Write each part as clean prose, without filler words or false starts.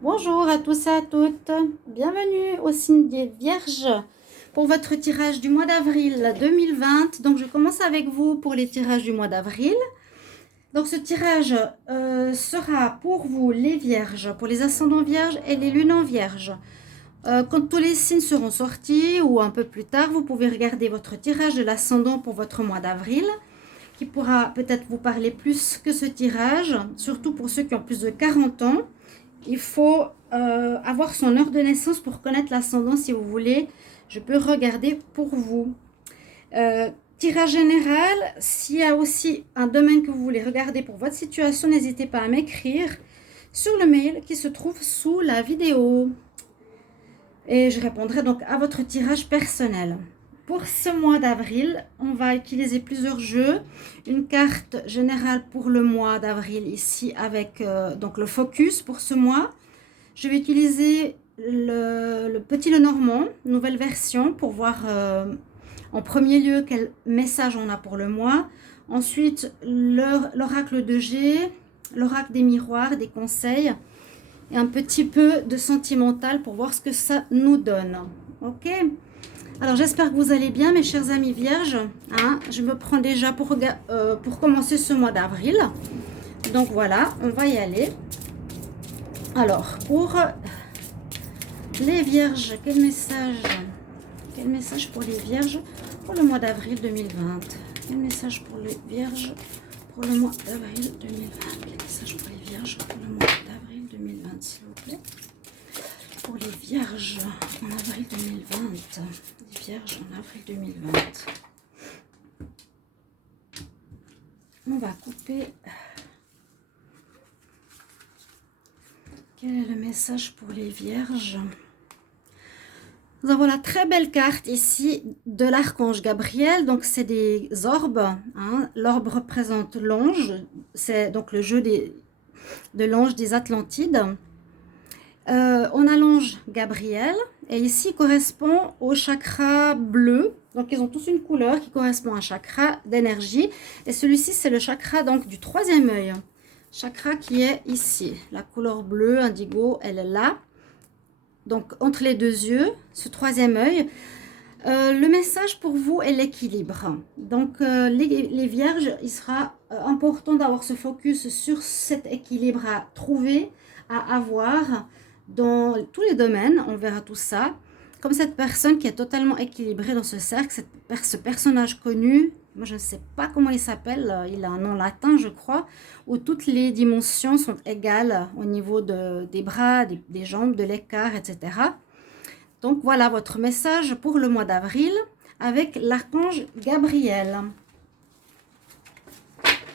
Bonjour à tous et à toutes, bienvenue au signe des Vierges pour votre tirage du mois d'avril 2020. Donc je commence avec vous pour les tirages du mois d'avril. Donc ce tirage sera pour vous les Vierges, pour les ascendants Vierges et les lunes en Vierge. Quand tous les signes seront sortis ou un peu plus tard, vous pouvez regarder votre tirage de l'ascendant pour votre mois d'avril, qui pourra peut-être vous parler plus que ce tirage, surtout pour ceux qui ont plus de 40 ans. Il faut avoir son heure de naissance pour connaître l'ascendant si vous voulez. Je peux regarder pour vous. Tirage général, s'il y a aussi un domaine que vous voulez regarder pour votre situation, n'hésitez pas à m'écrire sur le mail qui se trouve sous la vidéo. Et je répondrai donc à votre tirage personnel. Pour ce mois d'avril, on va utiliser plusieurs jeux. Une carte générale pour le mois d'avril ici avec donc le focus pour ce mois. Je vais utiliser le petit Lenormand, nouvelle version, pour voir en premier lieu quel message on a pour le mois. Ensuite, l'oracle de G, l'oracle des miroirs, des conseils et un petit peu de sentimental pour voir ce que ça nous donne. Ok ? Alors j'espère que vous allez bien mes chers amis vierges. Hein, je me prends déjà pour commencer ce mois d'avril. Donc voilà, on va y aller. Alors pour les vierges, quel message pour les vierges pour le mois d'avril 2020? Quel message pour les vierges pour le mois d'avril 2020? Quel message pour les vierges pour le mois d'avril 2020 s'il vous plaît? Pour les vierges en avril 2020. Les vierges en avril 2020. On va couper. Quel est le message pour les vierges? Nous avons la très belle carte ici de l'archange Gabriel. Donc c'est des orbes. Hein. L'orbe représente l'ange. C'est donc le jeu de l'ange des Atlantides. On a l'ange Gabriel et ici correspond au chakra bleu. Donc ils ont tous une couleur qui correspond à un chakra d'énergie. Et celui-ci c'est le chakra donc du troisième œil. Chakra qui est ici. La couleur bleue, indigo, elle est là. Donc entre les deux yeux, ce troisième œil. Le message pour vous est l'équilibre. Donc les vierges, il sera important d'avoir ce focus sur cet équilibre à trouver, à avoir dans tous les domaines. On verra tout ça. Comme cette personne qui est totalement équilibrée dans ce cercle, ce personnage connu, moi je ne sais pas comment il s'appelle, il a un nom latin je crois, où toutes les dimensions sont égales au niveau des bras, des jambes, de l'écart, etc. Donc voilà votre message pour le mois d'avril avec l'archange Gabriel.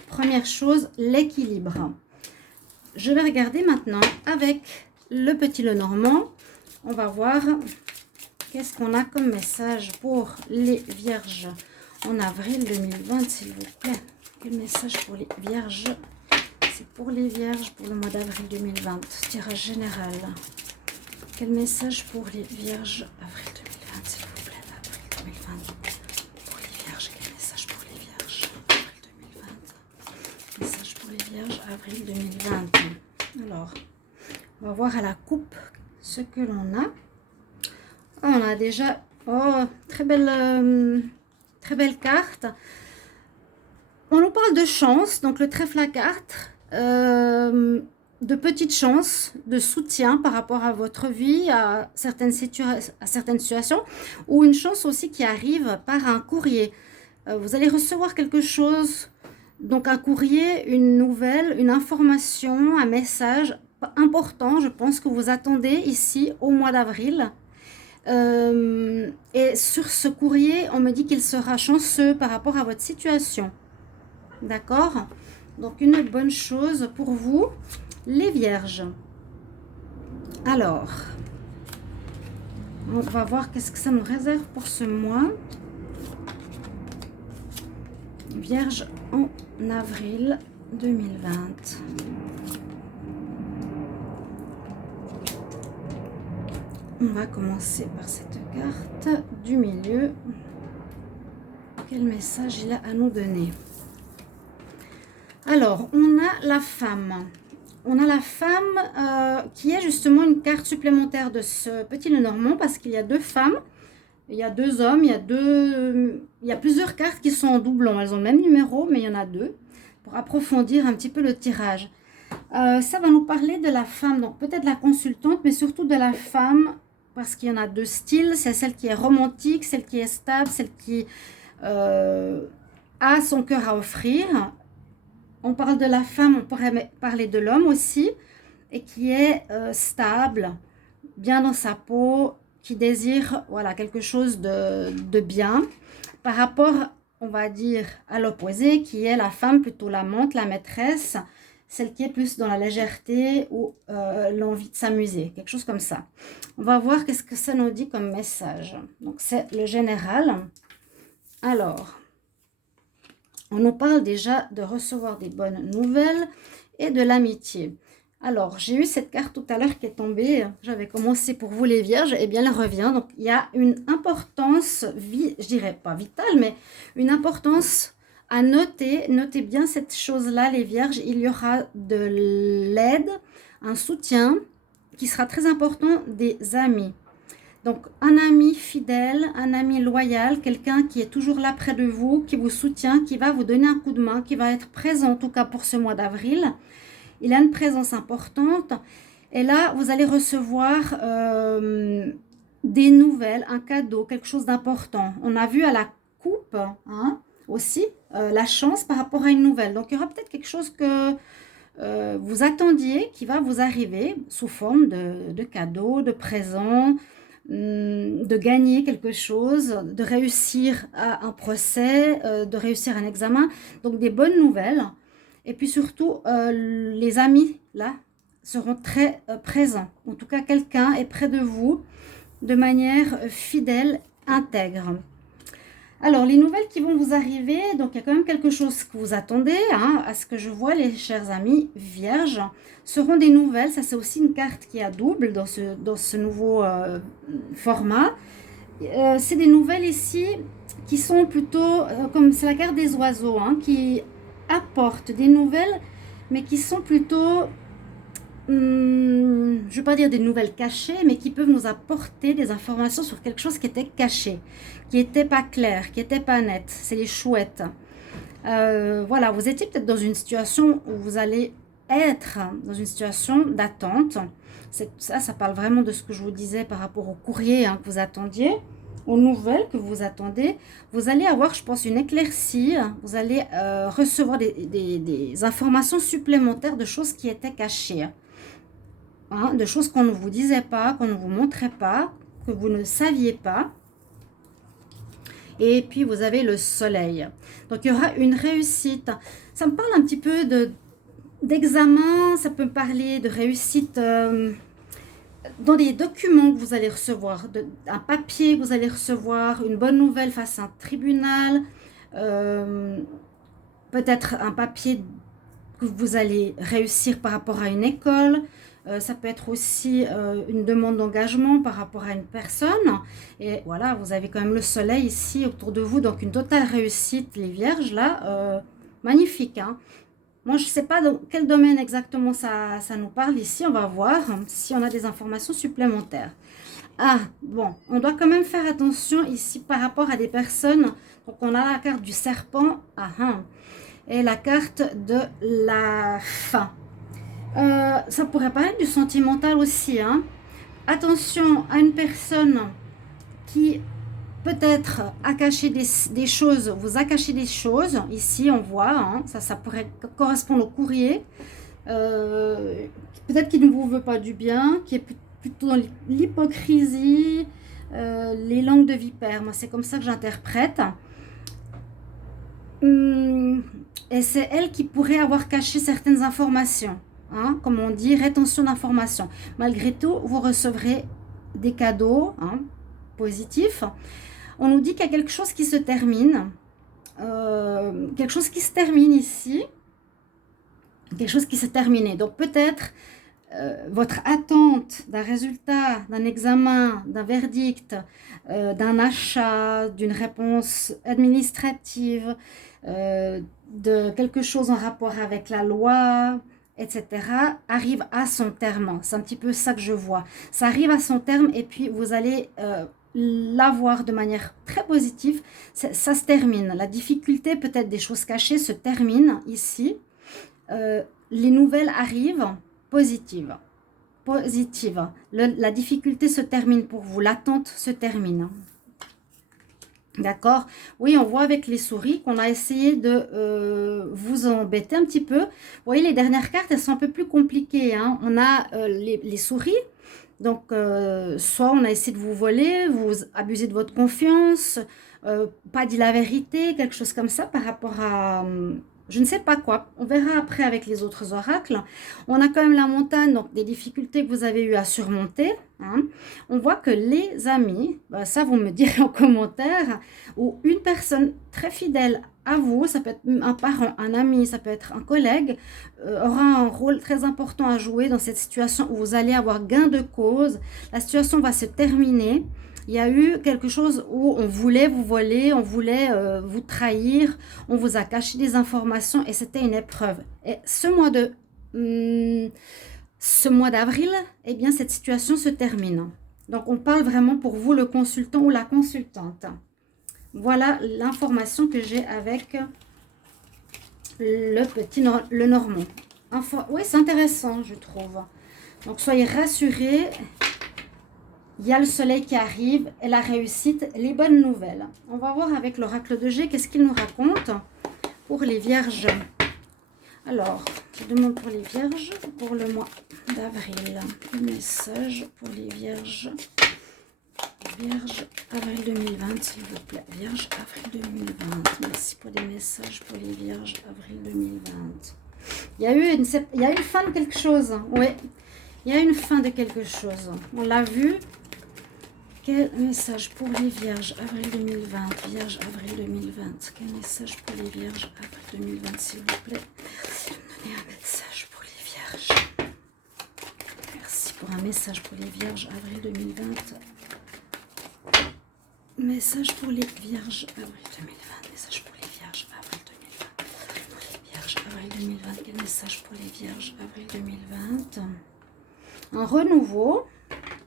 Première chose, l'équilibre. Je vais regarder maintenant avec le petit Lenormand. On va voir qu'est-ce qu'on a comme message pour les vierges en avril 2020, s'il vous plaît. Quel message pour les vierges? C'est pour les vierges pour le mois d'avril 2020. Tirage général. Quel message pour les vierges avril 2020, s'il vous plaît? Avril 2020. Pour les vierges, quel message pour les vierges avril 2020? Message pour les vierges avril 2020. Alors, on va voir à la coupe ce que l'on a. On a déjà très belle carte. On nous parle de chance, donc le trèfle à carte, de petites chances, de soutien par rapport à votre vie, à certaines situations, ou une chance aussi qui arrive par un courrier. Vous allez recevoir quelque chose, donc un courrier, une nouvelle, une information, un message important, je pense que vous attendez ici au mois d'avril. Et sur ce courrier, on me dit qu'il sera chanceux par rapport à votre situation. D'accord? Donc une bonne chose pour vous, les vierges. Alors, on va voir qu'est-ce que ça nous réserve pour ce mois. Vierge en avril 2020. On va commencer par cette carte du milieu. Quel message il a à nous donner? Alors, on a la femme. on a la femme qui est justement une carte supplémentaire de ce petit Lenormand parce qu'il y a deux femmes, il y a deux hommes, il y a plusieurs cartes qui sont en doublon. Elles ont le même numéro, mais il y en a deux pour approfondir un petit peu le tirage. Ça va nous parler de la femme, donc peut-être la consultante, mais surtout de la femme parce qu'il y en a deux styles. C'est celle qui est romantique, celle qui est stable, celle qui a son cœur à offrir. On parle de la femme, on pourrait parler de l'homme aussi, et qui est stable, bien dans sa peau, qui désire voilà, quelque chose de bien. Par rapport, on va dire, à l'opposé, qui est la femme plutôt l'amante, la maîtresse, celle qui est plus dans la légèreté ou l'envie de s'amuser, quelque chose comme ça. On va voir qu'est-ce que ça nous dit comme message. Donc, c'est le général. Alors... on nous parle déjà de recevoir des bonnes nouvelles et de l'amitié. Alors, j'ai eu cette carte tout à l'heure qui est tombée. J'avais commencé pour vous les vierges. Et bien, elle revient. Donc, il y a une importance, je dirais pas vitale, mais une importance à noter. Notez bien cette chose-là, les vierges. Il y aura de l'aide, un soutien qui sera très important des amis. Donc, un ami fidèle, un ami loyal, quelqu'un qui est toujours là près de vous, qui vous soutient, qui va vous donner un coup de main, qui va être présent en tout cas pour ce mois d'avril. Il a une présence importante. Et là, vous allez recevoir des nouvelles, un cadeau, quelque chose d'important. On a vu à la coupe aussi la chance par rapport à une nouvelle. Donc, il y aura peut-être quelque chose que vous attendiez qui va vous arriver sous forme de cadeau, de présent, de gagner quelque chose, de réussir à un procès, de réussir un examen. Donc des bonnes nouvelles. Et puis surtout, les amis, là, seront très présents. En tout cas, quelqu'un est près de vous de manière fidèle, intègre. Alors, les nouvelles qui vont vous arriver, donc il y a quand même quelque chose que vous attendez, à ce que je vois, les chers amis vierges, seront des nouvelles. Ça, c'est aussi une carte qui est à double dans ce nouveau format. C'est des nouvelles ici qui sont plutôt, comme c'est la carte des oiseaux, qui apportent des nouvelles, mais qui sont plutôt... je ne veux pas dire des nouvelles cachées, mais qui peuvent nous apporter des informations sur quelque chose qui était caché, qui n'était pas clair, qui n'était pas net. C'est les chouettes. Voilà, vous étiez peut-être dans une situation où vous allez être dans une situation d'attente. Ça parle vraiment de ce que je vous disais par rapport au courrier que vous attendiez, aux nouvelles que vous attendez. Vous allez avoir, je pense, une éclaircie. Vous allez recevoir des informations supplémentaires de choses qui étaient cachées. De choses qu'on ne vous disait pas, qu'on ne vous montrait pas, que vous ne saviez pas. Et puis, vous avez le soleil. Donc, il y aura une réussite. Ça me parle un petit peu d'examen. Ça peut me parler de réussite dans des documents que vous allez recevoir. Un papier que vous allez recevoir. Une bonne nouvelle face à un tribunal. Peut-être un papier que vous allez réussir par rapport à une école. Ça peut être aussi une demande d'engagement par rapport à une personne. Et voilà, vous avez quand même le soleil ici autour de vous. Donc, une totale réussite, les vierges, là. Magnifique, Moi, je ne sais pas dans quel domaine exactement ça nous parle ici. On va voir si on a des informations supplémentaires. Ah, bon, on doit quand même faire attention ici par rapport à des personnes. Donc, on a la carte du serpent. Et la carte de la fin. Ça pourrait paraître du sentimental aussi. Attention à une personne qui peut-être a caché des choses, vous a caché des choses. Ici, on voit, ça pourrait correspondre au courrier. Peut-être qu'il ne vous veut pas du bien, qui est plutôt dans l'hypocrisie, les langues de vipère. Moi, c'est comme ça que j'interprète. Et c'est elle qui pourrait avoir caché certaines informations. Comme on dit, rétention d'informations. Malgré tout, vous recevrez des cadeaux positifs. On nous dit qu'il y a quelque chose qui se termine. Quelque chose qui se termine ici. Quelque chose qui s'est terminé. Donc peut-être votre attente d'un résultat, d'un examen, d'un verdict, d'un achat, d'une réponse administrative, de quelque chose en rapport avec la loi, etc., arrive à son terme. C'est un petit peu ça que je vois. Ça arrive à son terme et puis vous allez l'avoir de manière très positive. Ça se termine. La difficulté, peut-être des choses cachées, se termine ici. Les nouvelles arrivent positives. La difficulté se termine pour vous. L'attente se termine. D'accord? Oui, on voit avec les souris qu'on a essayé de vous embêter un petit peu. Vous voyez, les dernières cartes, elles sont un peu plus compliquées, hein. On a les souris. Donc, soit on a essayé de vous voler, vous abusez de votre confiance, pas dit la vérité, quelque chose comme ça par rapport à... je ne sais pas quoi. On verra après avec les autres oracles. On a quand même la montagne, donc des difficultés que vous avez eu à surmonter, hein. On voit que les amis, ça vous me direz en commentaire, ou une personne très fidèle à vous, ça peut être un parent, un ami, ça peut être un collègue, aura un rôle très important à jouer dans cette situation où vous allez avoir gain de cause. La situation va se terminer. Il y a eu quelque chose où on voulait vous voler, on voulait vous trahir, on vous a caché des informations et c'était une épreuve. Et ce mois d'avril, eh bien cette situation se termine. Donc on parle vraiment pour vous le consultant ou la consultante. Voilà l'information que j'ai avec le normand. Oui, c'est intéressant, je trouve. Donc soyez rassurés. Il y a le soleil qui arrive et la réussite, les bonnes nouvelles. On va voir avec l'oracle de G, qu'est-ce qu'il nous raconte pour les vierges. Alors, je demande pour les vierges, pour le mois d'avril. Le message pour les vierges. Vierge, avril 2020, s'il vous plaît. Vierge, avril 2020. Merci pour les messages pour les vierges, avril 2020. Il y a eu une fin de quelque chose. Oui, il y a une fin de quelque chose. On l'a vu. Quel message pour les vierges, avril 2020. Vierge, avril 2020. Quel message pour les vierges, avril 2020, s'il vous plaît. Donnez un message pour les vierges. Merci pour un message pour les vierges, avril 2020. Message pour les vierges, avril 2020. Message pour les vierges, avril 2020. Pour les vierges, avril 2020. Quel message pour les vierges, avril 2020. Un renouveau.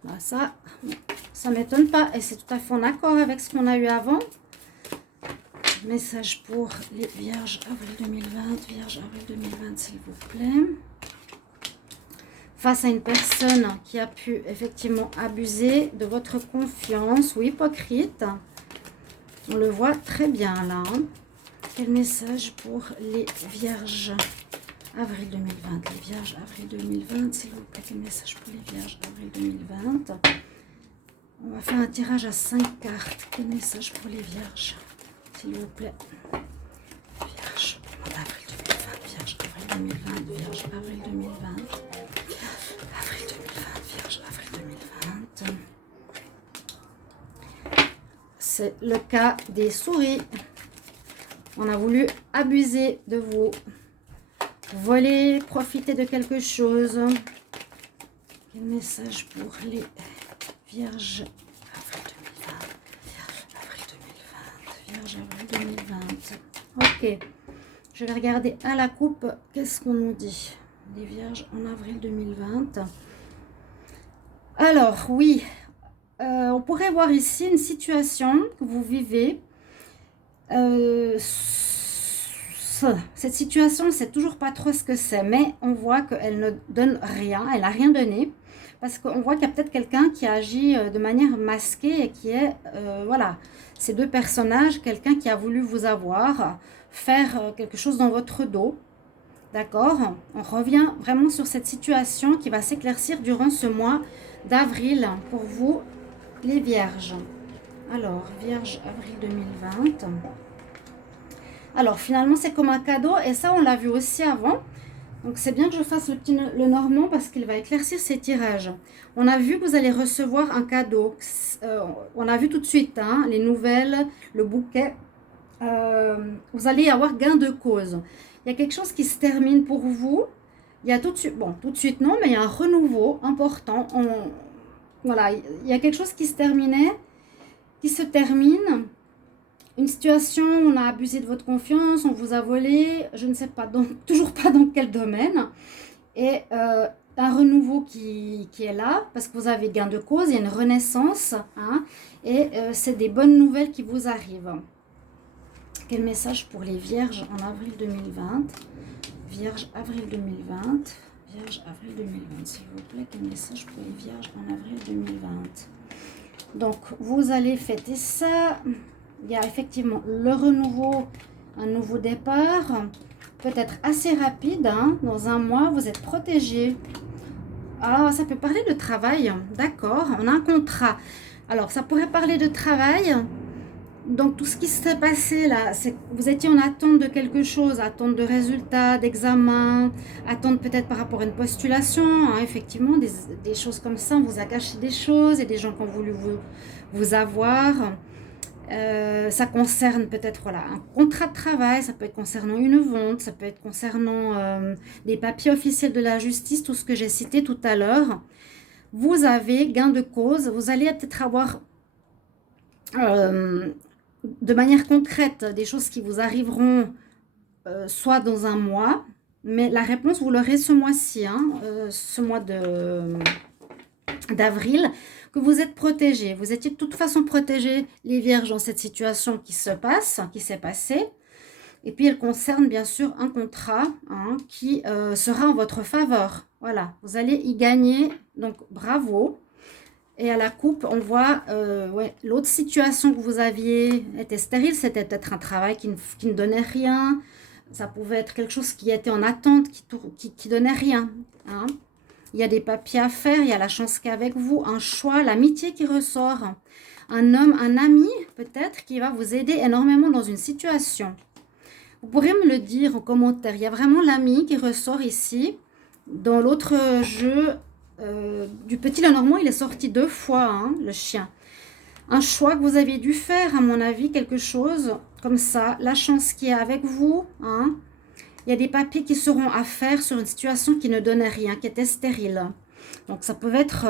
Bah, ça ne m'étonne pas. Et c'est tout à fait en accord avec ce qu'on a eu avant. Message pour les vierges, avril 2020. Vierge, avril 2020, s'il vous plaît. Face à une personne qui a pu effectivement abuser de votre confiance ou hypocrite. On le voit très bien là. Quel message pour les vierges, avril 2020. Les vierges, avril 2020, s'il vous plaît. Quel message pour les vierges, avril 2020. On va faire un tirage à 5 cartes. Quel message pour les vierges, s'il vous plaît. Vierge, avril 2020. Vierge, avril 2020. Vierge, avril 2020. C'est le cas des souris. On a voulu abuser de vous, voler, profiter de quelque chose. Quel message pour les vierges, avril 2020. Vierge, avril 2020. Ok, je vais regarder à la coupe, qu'est-ce qu'on nous dit. Les vierges en avril 2020. Alors, oui, on pourrait voir ici une situation que vous vivez. Cette situation, on ne sait toujours pas trop ce que c'est, mais on voit qu'elle ne donne rien, elle n'a rien donné. Parce qu'on voit qu'il y a peut-être quelqu'un qui agit de manière masquée et qui est, voilà, ces deux personnages, quelqu'un qui a voulu vous avoir, faire quelque chose dans votre dos. D'accord? On revient vraiment sur cette situation qui va s'éclaircir durant ce mois d'avril pour vous, les vierges. Alors, vierge, avril 2020. Alors, finalement, c'est comme un cadeau. Et ça, on l'a vu aussi avant. Donc, c'est bien que je fasse le normand parce qu'il va éclaircir ces tirages. On a vu que vous allez recevoir un cadeau. On a vu tout de suite hein, les nouvelles, le bouquet. Vous allez avoir gain de cause. Il y a quelque chose qui se termine pour vous. Il y a tout de suite, bon, tout de suite non, mais il y a un renouveau important. Voilà, il y a quelque chose qui se terminait, qui se termine. Une situation où on a abusé de votre confiance, on vous a volé, je ne sais pas, donc toujours pas dans quel domaine. et un renouveau qui est là, parce que vous avez gain de cause, il y a une renaissance, hein, et c'est des bonnes nouvelles qui vous arrivent. Quel message pour les vierges en avril 2020? Vierge, avril 2020. Vierge, avril 2020, s'il vous plaît. Quel message pour les vierges en avril 2020? Donc, vous allez fêter ça. Il y a effectivement le renouveau, un nouveau départ. Peut-être assez rapide, hein. Dans un mois, vous êtes protégé. Ah, ça peut parler de travail. D'accord, on a un contrat. Alors, ça pourrait parler de travail. Donc, tout ce qui s'est passé là, c'est que vous étiez en attente de quelque chose, attente de résultats, d'examen, attente peut-être par rapport à une postulation, hein, effectivement, des choses comme ça, on vous a caché des choses et des gens qui ont voulu vous avoir. Ça concerne peut-être voilà, un contrat de travail, ça peut être concernant une vente, ça peut être concernant des papiers officiels de la justice, tout ce que j'ai cité tout à l'heure. Vous avez gain de cause, vous allez peut-être avoir de manière concrète des choses qui vous arriveront soit dans un mois, mais la réponse vous l'aurez ce mois-ci, hein, ce mois d'avril, que vous êtes protégés. Vous étiez de toute façon protégés, les vierges, dans cette situation qui se passe, qui s'est passée. Et puis, elle concerne bien sûr un contrat, hein, qui sera en votre faveur. Voilà, vous allez y gagner, donc bravo. Et à la coupe, on voit ouais, l'autre situation que vous aviez était stérile. C'était peut-être un travail qui ne donnait rien. Ça pouvait être quelque chose qui était en attente, qui donnait rien, hein. Il y a des papiers à faire, il y a la chance qui est avec vous, un choix, l'amitié qui ressort. Un homme, un ami peut-être qui va vous aider énormément dans une situation. Vous pourrez me le dire en commentaire. Il y a vraiment l'ami qui ressort ici. Dans l'autre jeu du petit Lenormand, il est sorti 2 fois, hein, le chien. Un choix que vous aviez dû faire, à mon avis, quelque chose comme ça. La chance qui est avec vous, hein. Il y a des papiers qui seront à faire sur une situation qui ne donnait rien, qui était stérile. Donc ça peut être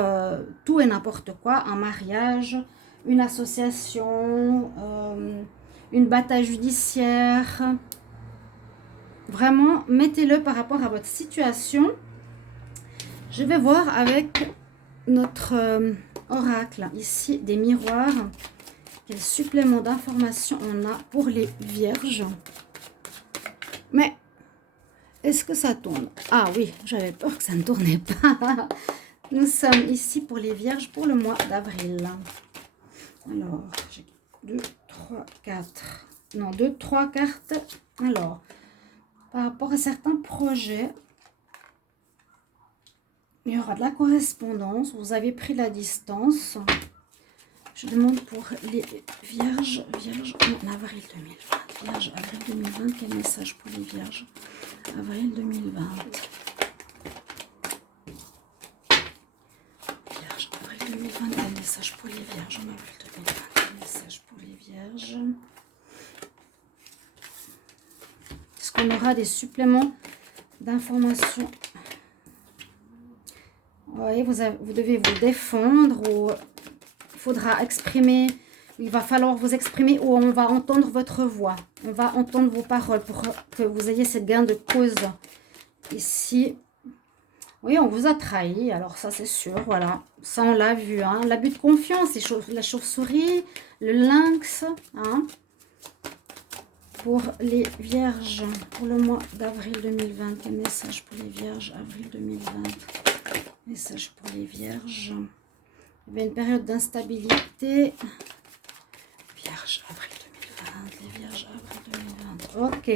tout et n'importe quoi, un mariage, une association, une bataille judiciaire. Vraiment, mettez-le par rapport à votre situation. Je vais voir avec notre oracle ici des miroirs. Quel supplément d'informations on a pour les vierges. Mais est-ce que ça tourne? Ah oui, j'avais peur que ça ne tournait pas. Nous sommes ici pour les vierges pour le mois d'avril. Alors, j'ai 2, 3, 4. Non, 2, 3 cartes. Alors, par rapport à certains projets, il y aura de la correspondance. Vous avez pris la distance. Je demande pour les vierges en avril 2020. Vierge, avril 2020, quel message pour les vierges? Avril 2020. Vierge, avril 2020, quel message pour les vierges en avril 2020? Quel message pour les vierges? Est-ce qu'on aura des suppléments d'informations? Oui, vous devez vous défendre ou il faudra exprimer, il va falloir vous exprimer ou on va entendre votre voix. On va entendre vos paroles pour que vous ayez cette gain de cause. Ici, oui, on vous a trahi, alors ça c'est sûr, voilà. Ça on l'a vu, hein. L'abus de confiance, la chauve-souris, le lynx, hein. Pour les vierges, pour le mois d'avril 2020, quel message pour les vierges, avril 2020? Message pour les vierges. Il y avait une période d'instabilité. Vierge, avril 2020. Les vierges, avril 2020. Ok.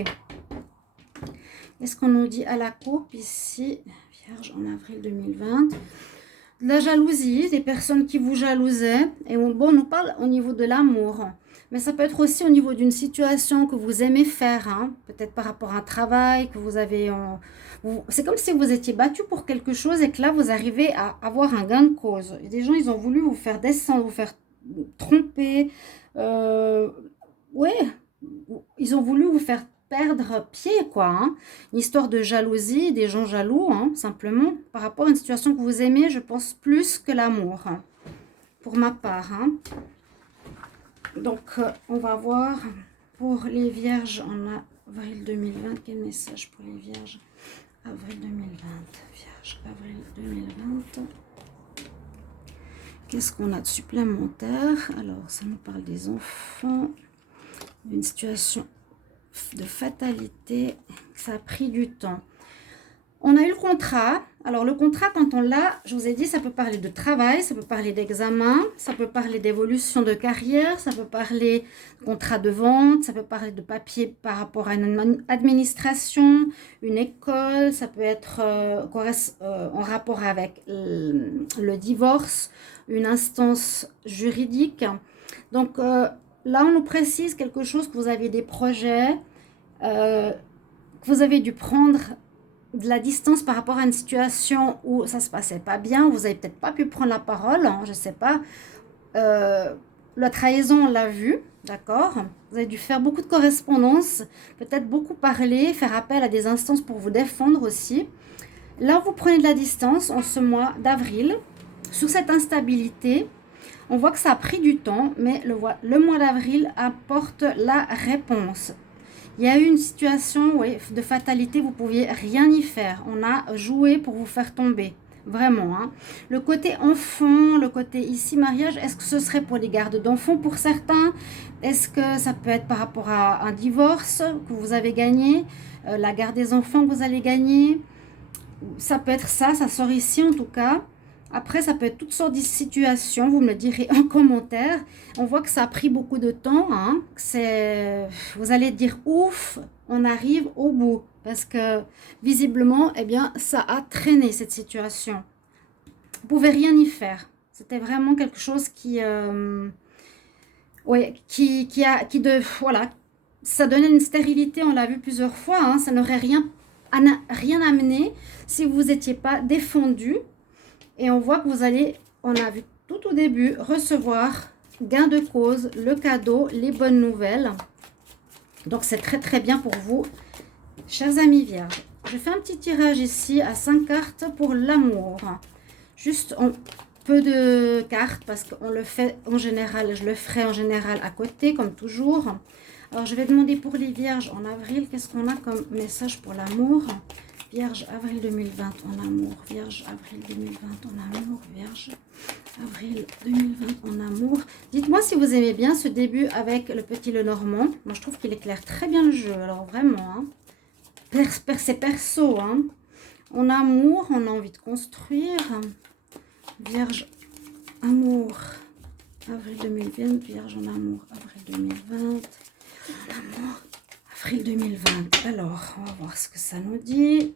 Qu'est-ce qu'on nous dit à la coupe ici? Vierge en avril 2020. De la jalousie, des personnes qui vous jalousaient. Et bon, on nous parle au niveau de l'amour. Mais ça peut être aussi au niveau d'une situation que vous aimez faire, hein. Peut-être par rapport à un travail que vous avez... C'est comme si vous étiez battu pour quelque chose et que là, vous arrivez à avoir un gain de cause. Et des gens, ils ont voulu vous faire descendre, vous faire tromper. Ouais, ils ont voulu vous faire perdre pied, quoi, hein. Une histoire de jalousie, des gens jaloux, hein, simplement. Par rapport à une situation que vous aimez, je pense plus que l'amour, hein, pour ma part, hein. Donc, on va voir pour les vierges en avril 2020. Quel message pour les vierges? avril 2020. Vierge, avril 2020. Qu'est-ce qu'on a de supplémentaire? Alors, ça nous parle des enfants, d'une situation de fatalité. Ça a pris du temps. On a eu le contrat. Alors, le contrat, quand on l'a, je vous ai dit, ça peut parler de travail, ça peut parler d'examen, ça peut parler d'évolution de carrière, ça peut parler de contrat de vente, ça peut parler de papier par rapport à une administration, une école, ça peut être en rapport avec le divorce, une instance juridique. Donc, là, on nous précise quelque chose, que vous avez des projets, que vous avez dû prendre de la distance par rapport à une situation où ça se passait pas bien, vous avez peut-être pas pu prendre la parole, hein, je sais pas. La trahison, on l'a vu, d'accord. Vous avez dû faire beaucoup de correspondance, peut-être beaucoup parler, faire appel à des instances pour vous défendre aussi. Là, vous prenez de la distance en ce mois d'avril, sur cette instabilité. On voit que ça a pris du temps, mais le mois d'avril apporte la réponse. Il y a eu une situation de fatalité, vous ne pouviez rien y faire. On a joué pour vous faire tomber, vraiment. Hein. Le côté enfant, le côté ici mariage, est-ce que ce serait pour les gardes d'enfants pour certains? Est-ce que ça peut être par rapport à un divorce que vous avez gagné, la garde des enfants que vous allez gagner? Ça peut être ça, ça sort ici en tout cas. Après, ça peut être toutes sortes de situations, vous me le direz en commentaire. On voit que ça a pris beaucoup de temps. Hein. Vous allez dire ouf, on arrive au bout. Parce que visiblement, eh bien, ça a traîné cette situation. Vous ne pouvez rien y faire. C'était vraiment quelque chose voilà, ça donnait une stérilité, on l'a vu plusieurs fois. Hein. Ça n'aurait rien amené si vous n'étiez pas défendu. Et on voit que on a vu tout au début, recevoir gain de cause, le cadeau, les bonnes nouvelles. Donc, c'est très, très bien pour vous, chers amis vierges. Je fais un petit tirage ici à 5 cartes pour l'amour. Juste en peu de cartes parce qu'on le fait en général, je le ferai en général à côté, comme toujours. Alors, je vais demander pour les vierges en avril, qu'est-ce qu'on a comme message pour l'amour ? Vierge, avril 2020 en amour. Vierge, avril 2020 en amour. Vierge, avril 2020 en amour. Dites-moi si vous aimez bien ce début avec le petit Lenormand. Moi, je trouve qu'il éclaire très bien le jeu. Alors, vraiment, hein. C'est perso. Hein. En amour, on a envie de construire. Vierge, amour. Avril 2020. Vierge en amour. Avril 2020. En amour. Avril 2020. Alors, on va voir ce que ça nous dit.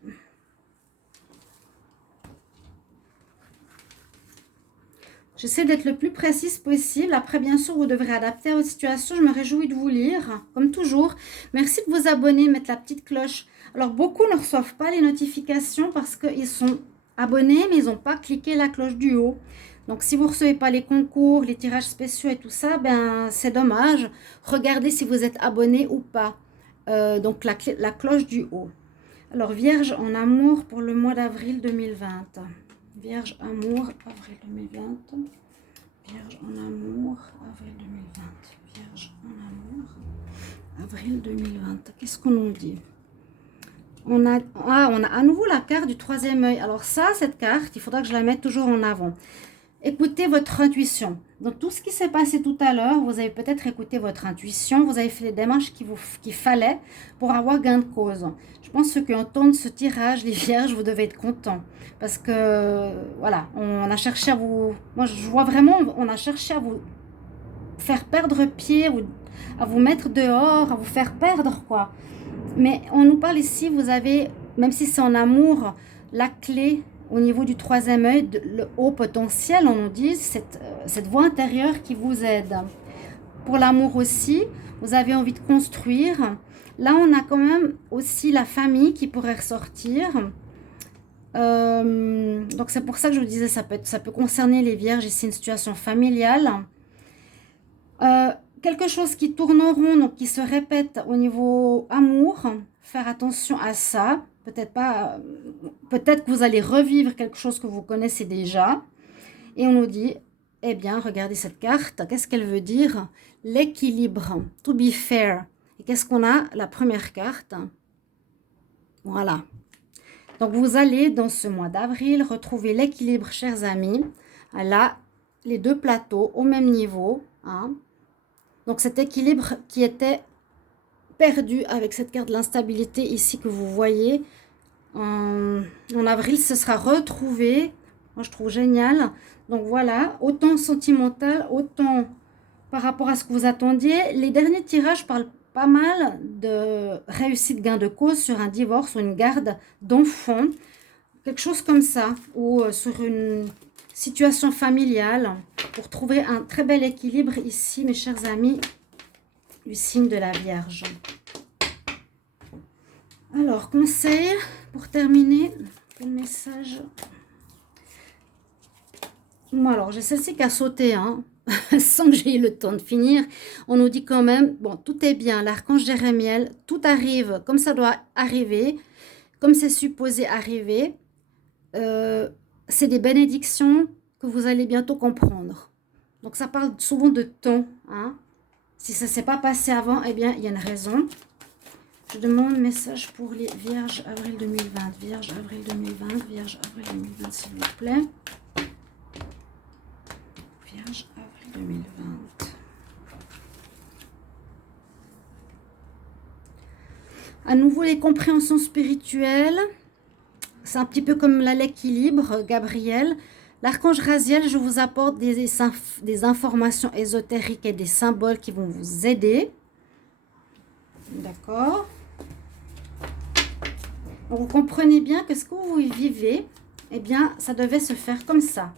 J'essaie d'être le plus précise possible. Après, bien sûr, vous devrez adapter à votre situation. Je me réjouis de vous lire, comme toujours. Merci de vous abonner, mettre la petite cloche. Alors, beaucoup ne reçoivent pas les notifications parce qu'ils sont abonnés, mais ils n'ont pas cliqué la cloche du haut. Donc, si vous ne recevez pas les concours, les tirages spéciaux et tout ça, ben, c'est dommage. Regardez si vous êtes abonné ou pas. Donc la cloche du haut. Alors Vierge en amour pour le mois d'avril 2020. Vierge amour avril 2020. Vierge en amour avril 2020. Vierge en amour avril 2020. Qu'est-ce qu'on nous dit? On a à nouveau la carte du troisième œil. Alors ça, cette carte, il faudra que je la mette toujours en avant. Écoutez votre intuition. Donc, tout ce qui s'est passé tout à l'heure, vous avez peut-être écouté votre intuition. Vous avez fait les démarches qu'il fallait pour avoir gain de cause. Je pense que ceux qui entendent ce tirage, les vierges, vous devez être contents. Parce que, voilà, on a cherché à vous... Moi, je vois vraiment, on a cherché à vous faire perdre pied, à vous mettre dehors, à vous faire perdre, quoi. Mais on nous parle ici, vous avez, même si c'est en amour, la clé... Au niveau du troisième œil, le haut potentiel, on nous dit, cette voix intérieure qui vous aide. Pour l'amour aussi, vous avez envie de construire. Là, on a quand même aussi la famille qui pourrait ressortir. Donc, c'est pour ça que je vous disais, ça peut concerner les vierges, ici, une situation familiale. Quelque chose qui tourne en rond, donc qui se répète au niveau amour. Faire attention à ça. Peut-être que vous allez revivre quelque chose que vous connaissez déjà. Et on nous dit, eh bien, regardez cette carte. Qu'est-ce qu'elle veut dire? L'équilibre. To be fair. Et qu'est-ce qu'on a? La première carte. Voilà. Donc, vous allez, dans ce mois d'avril, retrouver l'équilibre, chers amis. Là, les deux plateaux au même niveau. Hein. Donc, cet équilibre qui était perdu avec cette carte de l'instabilité ici que vous voyez. En avril, ce sera retrouvé. Moi, je trouve génial. Donc, voilà, autant sentimental, autant par rapport à ce que vous attendiez. Les derniers tirages parlent pas mal de réussite gain de cause sur un divorce ou une garde d'enfant. Quelque chose comme ça. Ou sur une situation familiale. Pour trouver un très bel équilibre ici, mes chers amis, du signe de la Vierge. Alors, conseil pour terminer. Quel message? Moi, alors, j'ai celle-ci qui a sauté, hein, sans que j'ai eu le temps de finir. On nous dit quand même, bon, tout est bien. L'archange Jérémiel, tout arrive comme ça doit arriver, comme c'est supposé arriver. C'est des bénédictions que vous allez bientôt comprendre. Donc, ça parle souvent de temps. Hein. Si ça ne s'est pas passé avant, eh bien, il y a une raison. Je demande message pour les Vierges avril 2020. Vierge avril 2020. Vierge avril 2020, s'il vous plaît. Vierge avril 2020. À nouveau, les compréhensions spirituelles. C'est un petit peu comme l'équilibre, Gabriel. L'archange Raziel, je vous apporte des informations ésotériques et des symboles qui vont vous aider. D'accord. Donc, vous comprenez bien que ce que vous vivez, eh bien, ça devait se faire comme ça.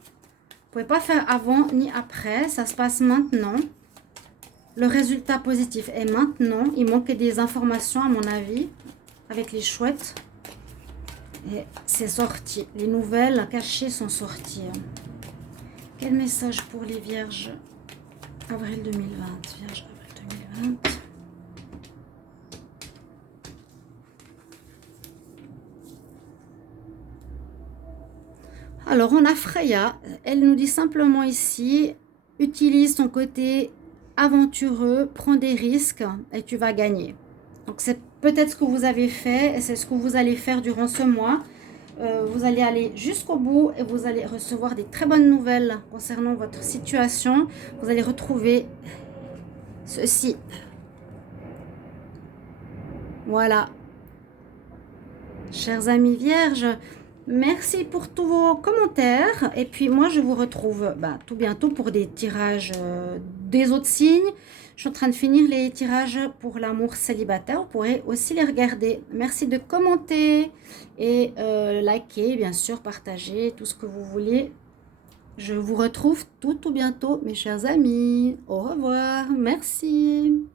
Vous ne pouvez pas faire avant ni après. Ça se passe maintenant. Le résultat positif est maintenant. Il manquait des informations, à mon avis, avec les chouettes. Et c'est sorti. Les nouvelles cachées sont sorties. Quel message pour les Vierges avril 2020. Vierge avril 2020. Alors, on a Freya. Elle nous dit simplement ici, utilise ton côté aventureux, prends des risques et tu vas gagner. Donc, c'est peut-être ce que vous avez fait et c'est ce que vous allez faire durant ce mois. Vous allez aller jusqu'au bout et vous allez recevoir des très bonnes nouvelles concernant votre situation. Vous allez retrouver ceci. Voilà. Chers amis vierges, merci pour tous vos commentaires. Et puis moi, je vous retrouve tout bientôt pour des tirages des autres signes. Je suis en train de finir les tirages pour l'amour célibataire. Vous pourrez aussi les regarder. Merci de commenter et liker, bien sûr, partager tout ce que vous voulez. Je vous retrouve tout bientôt, mes chers amis. Au revoir. Merci.